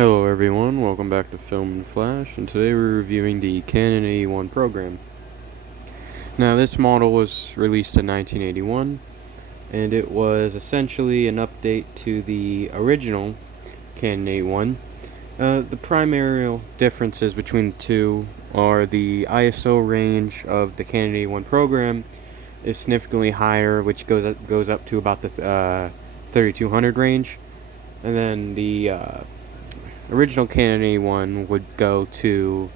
Hello everyone, welcome back to Film and Flash, and today we're reviewing the Canon AE-1 program. Now this model was released in 1981, and it was essentially an update to the original Canon AE-1. The primary differences between the two are the ISO range of the Canon AE-1 program is significantly higher, which goes up to about the 3200 range, and then the original Canon AE-1 would go to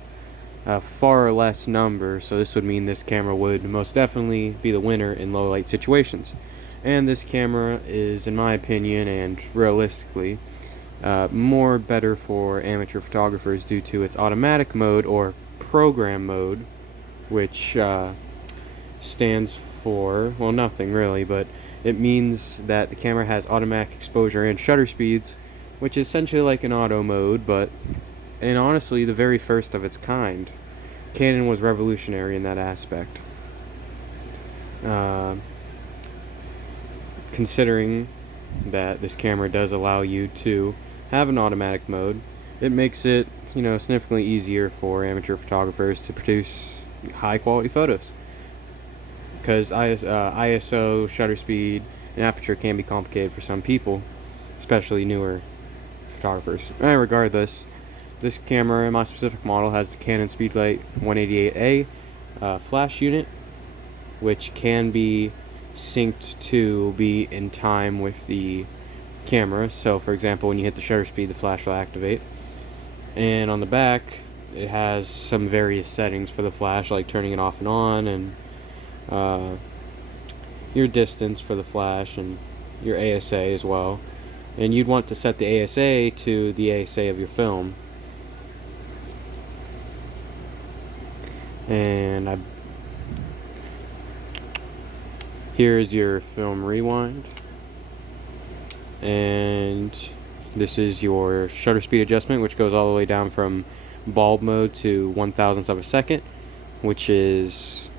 a far less number, so this would mean this camera would most definitely be the winner in low light situations. And this camera is, in my opinion and realistically, more better for amateur photographers due to its automatic mode or program mode, which stands for, well, nothing really, but it means that the camera has automatic exposure and shutter speeds, which is essentially like an auto mode, and honestly the very first of its kind. Canon was revolutionary in that aspect. Considering that this camera does allow you to have an automatic mode, it makes it, significantly easier for amateur photographers to produce high quality photos. Because ISO, shutter speed, and aperture can be complicated for some people, especially newer photographers. Regardless, this camera, my specific model, has the Canon Speedlight 188A flash unit, which can be synced to be in time with the camera. So for example, when you hit the shutter speed, the flash will activate. And on the back, it has some various settings for the flash, like turning it off and on, and your distance for the flash, and your ASA as well. And you'd want to set the ASA to the ASA of your film. And here's your film rewind. And this is your shutter speed adjustment, which goes all the way down from bulb mode to 1/1000th of a second, which is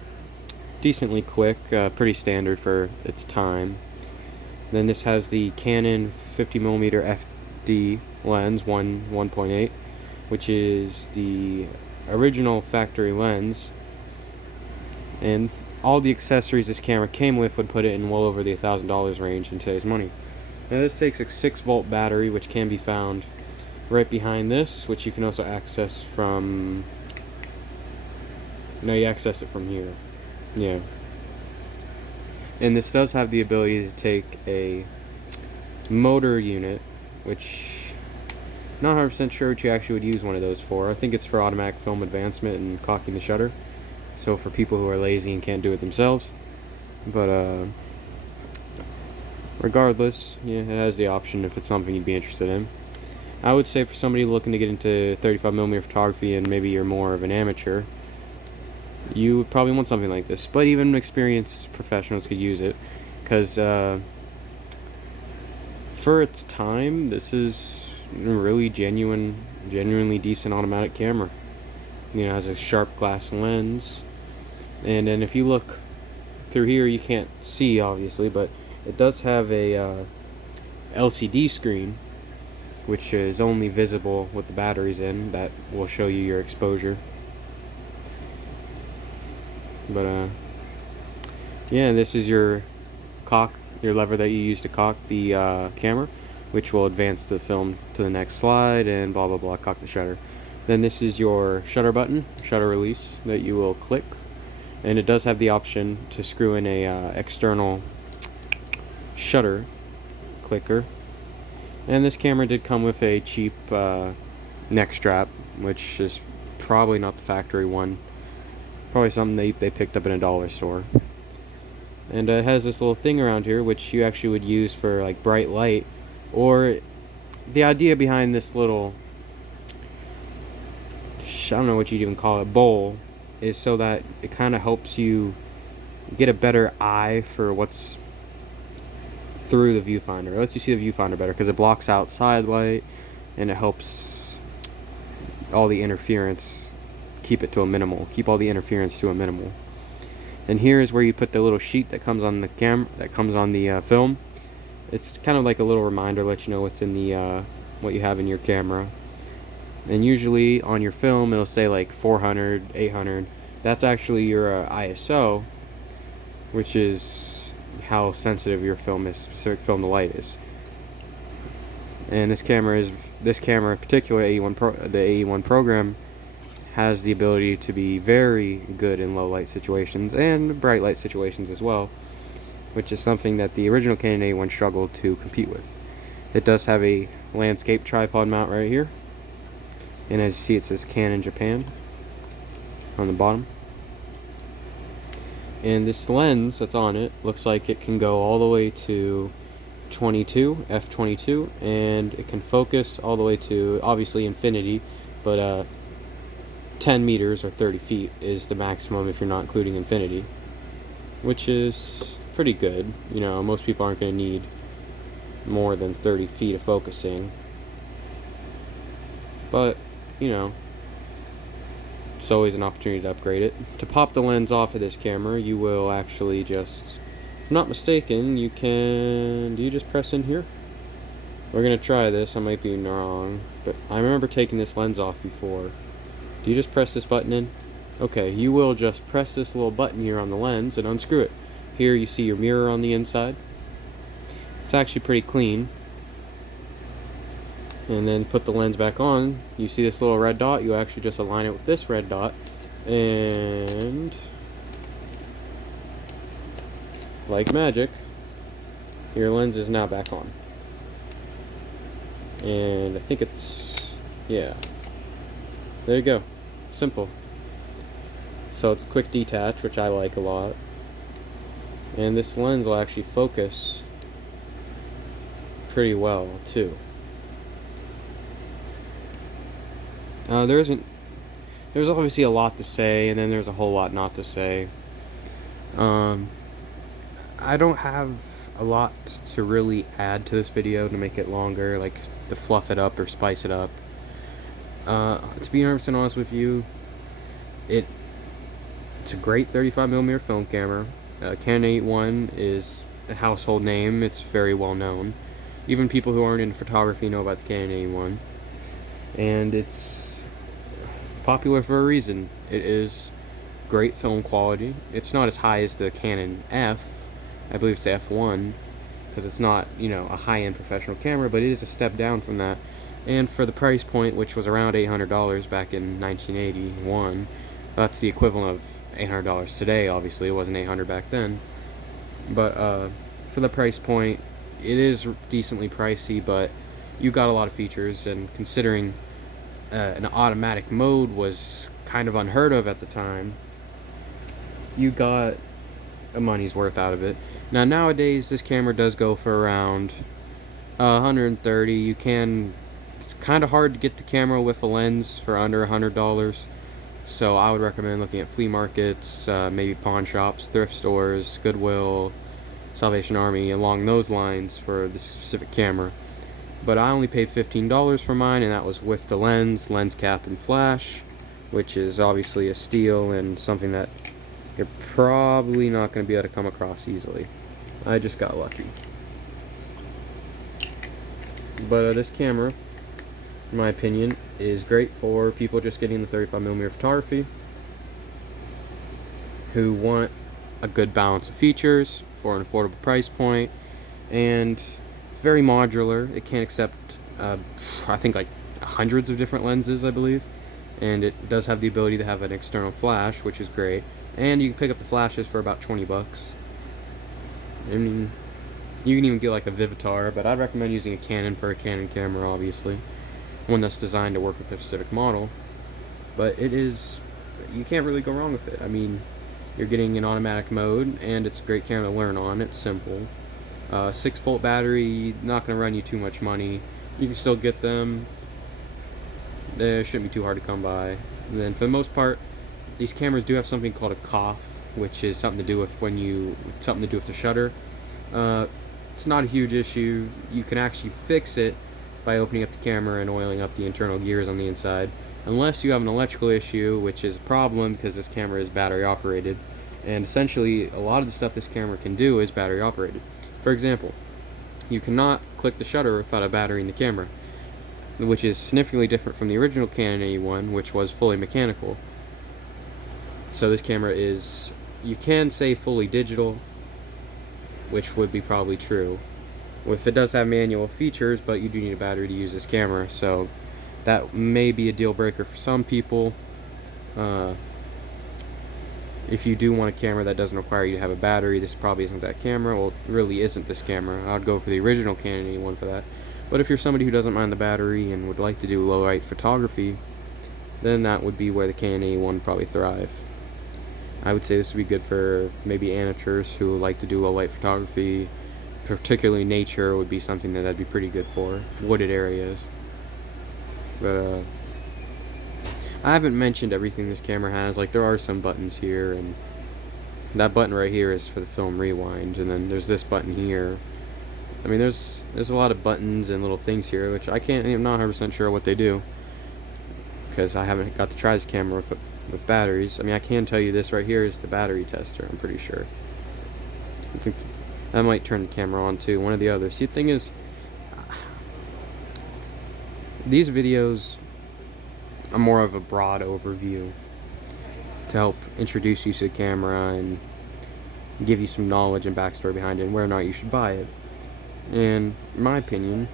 decently quick, pretty standard for its time. Then this has the Canon 50mm f/d lens 1.8, which is the original factory lens, and all the accessories this camera came with would put it in well over the $1,000 range in today's money. Now this takes a 6-volt battery, which can be found right behind this, which you can also access from, no, you access it from here, yeah. And this does have the ability to take a motor unit, which I'm not 100% sure what you actually would use one of those for. I think it's for automatic film advancement and cocking the shutter, so for people who are lazy and can't do it themselves. But regardless, yeah, it has the option if it's something you'd be interested in. I would say for somebody looking to get into 35mm photography and maybe you're more of an amateur, you would probably want something like this. But even experienced professionals could use it, because for its time, this is a really genuinely decent automatic camera. It has a sharp glass lens, and then if you look through here, you can't see obviously, but it does have a LCD screen, which is only visible with the batteries in. That will show you your exposure. But yeah, this is your lever that you use to cock the camera, which will advance the film to the next slide and blah blah blah, cock the shutter. Then this is your shutter button, shutter release, that you will click, and it does have the option to screw in a external shutter clicker. And this camera did come with a cheap neck strap, which is probably not the factory one. Probably something they picked up in a dollar store. And it has this little thing around here which you actually would use for like bright light, or the idea behind this little, I don't know what you'd even call it, bowl, is so that it kind of helps you get a better eye for what's through the viewfinder. It lets you see the viewfinder better because it blocks out side light, and it helps all the interference, keep all the interference to a minimal. And here is where you put the little sheet that comes on the film. It's kind of like a little reminder, let you know what's in the what you have in your camera. And usually on your film it'll say like 400, 800. That's actually your ISO, which is how sensitive your film is, specific film to light is. And this camera in particular, the AE-1 program, has the ability to be very good in low light situations and bright light situations as well, which is something that the original Canon AE-1 struggled to compete with. It does have a landscape tripod mount right here, and as you see it says Canon Japan on the bottom. And this lens that's on it looks like it can go all the way to f22, and it can focus all the way to obviously infinity, but 10 meters or 30 feet is the maximum if you're not including infinity, which is pretty good. You know, most people aren't going to need more than 30 feet of focusing, but you know, it's always an opportunity to upgrade it. To pop the lens off of this camera, you will actually just, if I'm not mistaken, you can, do you just press in here? We're gonna try this, I might be wrong, but I remember taking this lens off before. Do you just press this button in? Okay, you will just press this little button here on the lens and unscrew it. Here you see your mirror on the inside. It's actually pretty clean. And then put the lens back on. You see this little red dot? You actually just align it with this red dot, and like magic, your lens is now back on. And I think it's, yeah, there you go, simple. So it's quick detach, which I like a lot, and this lens will actually focus pretty well too. There's obviously a lot to say, and then there's a whole lot not to say. I don't have a lot to really add to this video to make it longer, like to fluff it up or spice it up. To be 100% honest with you, it's a great 35mm film camera. Canon AE-1 is a household name. It's very well known. Even people who aren't into photography know about the Canon AE-1, and it's popular for a reason. It is great film quality. It's not as high as the Canon F, I believe it's the F1, because it's not, you know, a high-end professional camera, but it is a step down from that. And for the price point, which was around $800 back in 1981, that's the equivalent of $800 today. Obviously it wasn't $800 back then, but for the price point, it is decently pricey, but you got a lot of features, and considering an automatic mode was kind of unheard of at the time, you got a money's worth out of it. Now nowadays this camera does go for around 130. You can, it's kind of hard to get the camera with a lens for under $100, so I would recommend looking at flea markets, maybe pawn shops, thrift stores, Goodwill, Salvation Army, along those lines for this specific camera. But I only paid $15 for mine, and that was with the lens cap, and flash, which is obviously a steal and something that you're probably not going to be able to come across easily. I just got lucky. But this camera, in my opinion, is great for people just getting the 35mm photography, who want a good balance of features for an affordable price point, and it's very modular. It can accept, I think, like hundreds of different lenses, I believe, and it does have the ability to have an external flash, which is great. And you can pick up the flashes for about 20 bucks. I mean, you can even get like a Vivitar, but I'd recommend using a Canon for a Canon camera, obviously, one that's designed to work with a specific model. But it is, you can't really go wrong with it. I mean, you're getting an automatic mode, and it's a great camera to learn on. It's simple. 6-volt battery, not going to run you too much money. You can still get them. They shouldn't be too hard to come by. And then for the most part, these cameras do have something called a cough, which is something to do with the shutter. It's not a huge issue. You can actually fix it by opening up the camera and oiling up the internal gears on the inside, unless you have an electrical issue, which is a problem because this camera is battery operated, and essentially a lot of the stuff this camera can do is battery operated. For example, you cannot click the shutter without a battery in the camera. which is significantly different from the original Canon AE-1, which was fully mechanical. So this camera is, you can say, fully digital, which would be probably true. If it does have manual features, but you do need a battery to use this camera, so that may be a deal breaker for some people. If you do want a camera that doesn't require you to have a battery, this probably isn't that camera. Well, it really isn't this camera. I would go for the original Canon AE-1 for that. But if you're somebody who doesn't mind the battery and would like to do low light photography, then that would be where the Canon AE-1 would probably thrive. I would say this would be good for maybe amateurs who like to do low light photography. Particularly nature would be something that'd be pretty good for. Wooded areas. But I haven't mentioned everything this camera has. Like, there are some buttons here, and that button right here is for the film rewind, and then there's this button here. I mean, there's a lot of buttons and little things here, which I'm not 100% sure what they do, because I haven't got to try this camera with batteries. I mean, I can tell you this right here is the battery tester, I'm pretty sure. I think I might turn the camera on too, one or the other. See, the thing is, these videos are more of a broad overview to help introduce you to the camera and give you some knowledge and backstory behind it and whether or not you should buy it. And in my opinion,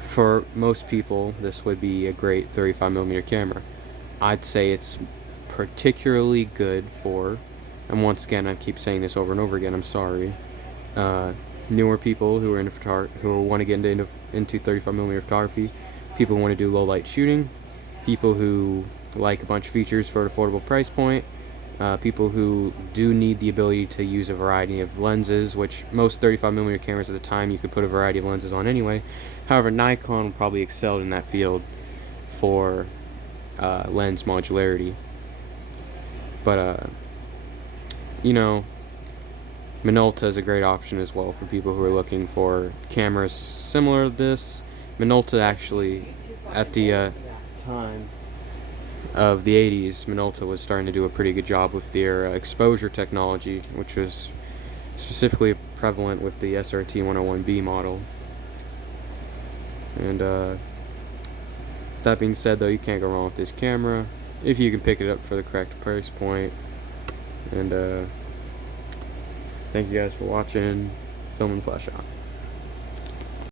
for most people, this would be a great 35mm camera. I'd say it's particularly good for, and once again, I keep saying this over and over again, I'm sorry, newer people who are into who want to get into 35mm photography, people who want to do low light shooting, people who like a bunch of features for an affordable price point, people who do need the ability to use a variety of lenses, which most 35mm cameras at the time you could put a variety of lenses on anyway. However, Nikon probably excelled in that field for lens modularity. But you know, Minolta is a great option as well for people who are looking for cameras similar to this. Minolta actually, at the time of the 80s, Minolta was starting to do a pretty good job with their exposure technology, which was specifically prevalent with the SRT 101B model. And that being said, though, you can't go wrong with this camera if you can pick it up for the correct price point. And thank you guys for watching. Film and Flash out.